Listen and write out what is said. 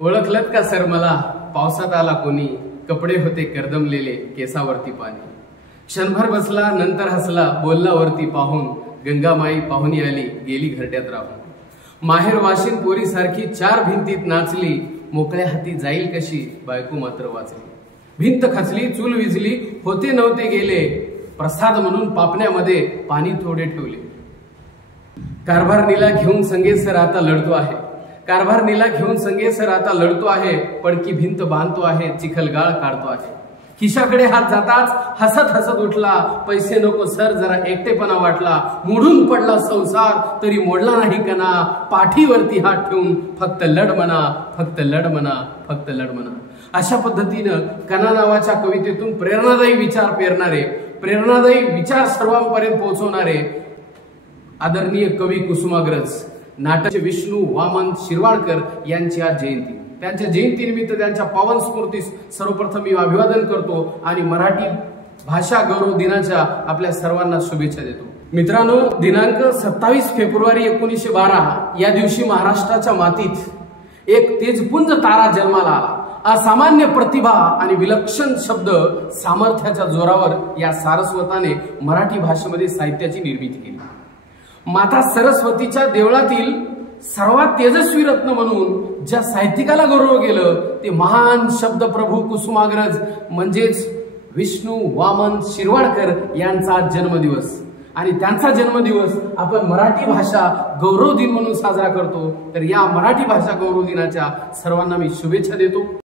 ओळखलत का सर मला? पावसात आला कोणी, कपडे होते करदमलेले, केसावरती पाणी. क्षणभर बसला नंतर हसला, बोलला वरती पाहून, गंगामाई पाहुणी आली, गेली घरट्यात राहून. माहेर वाशिन पोरी सारखी चार भिंतीत नाचली, मोकळ्या हाती जाईल कशी, बायको मात्र वाचली. भिंत खचली, चूल विझली, होते नव्हते गेले, प्रसाद म्हणून पापण्यामध्ये पाणी थोडे ठेवले. कारभारणीला घेऊन संगेसर आता लढतो आहे, कारभारणीला घेऊन संगेसर आता लढतो आहे, पडकी भिंत बांधतो आहे, चिखलगाळ काढतो आहे. खिशाकडे हात जाताच हसत हसत उठला, पैसे नको सर जरा एकटेपणा वाटला. मोडून पडला संसार तरी मोडला नाही कणा, पाठीवरती हात ठेवून फक्त लढ म्हणा, फक्त लढ म्हणा, फक्त लढ म्हणा. अशा पद्धतीनं कणा नावाच्या कवितेतून प्रेरणादायी विचार पेरणारे, प्रेरणादायी विचार सर्वांपर्यंत पोहोचवणारे आदरणीय कवी कुसुमाग्रज नाटकचे विष्णू वामन शिरवाडकर यांची आज जयंती. त्यांच्या जयंतीनिमित्त त्यांच्या पावन स्मृतीस सर्वप्रथम मी अभिवादन करतो आणि मराठी भाषा गौरव दिनाच्या आपल्या सर्वांना शुभेच्छा देतो. मित्रांनो, दिनांक 27 फेब्रुवारी 1912 या दिवशी महाराष्ट्राच्या मातीत एक तेजपुंज तारा जन्माला आला. असामान्य प्रतिभा आणि विलक्षण शब्द सामर्थ्याच्या जोरावर या सारस्वताने मराठी भाषेमध्ये साहित्याची निर्मिती केली. माता सरस्वतीच्या देवळातील सर्वात तेजस्वी रत्न म्हणून ज्या साहित्यिकाला गौरव केलं ते महान शब्दप्रभू कुसुमाग्रज म्हणजेच विष्णू वामन शिरवाडकर यांचा जन्मदिवस. आणि त्यांचा जन्मदिवस आपण मराठी भाषा गौरव दिन म्हणून साजरा करतो. तर या मराठी भाषा गौरव दिनाच्या सर्वांना मी शुभेच्छा देतो.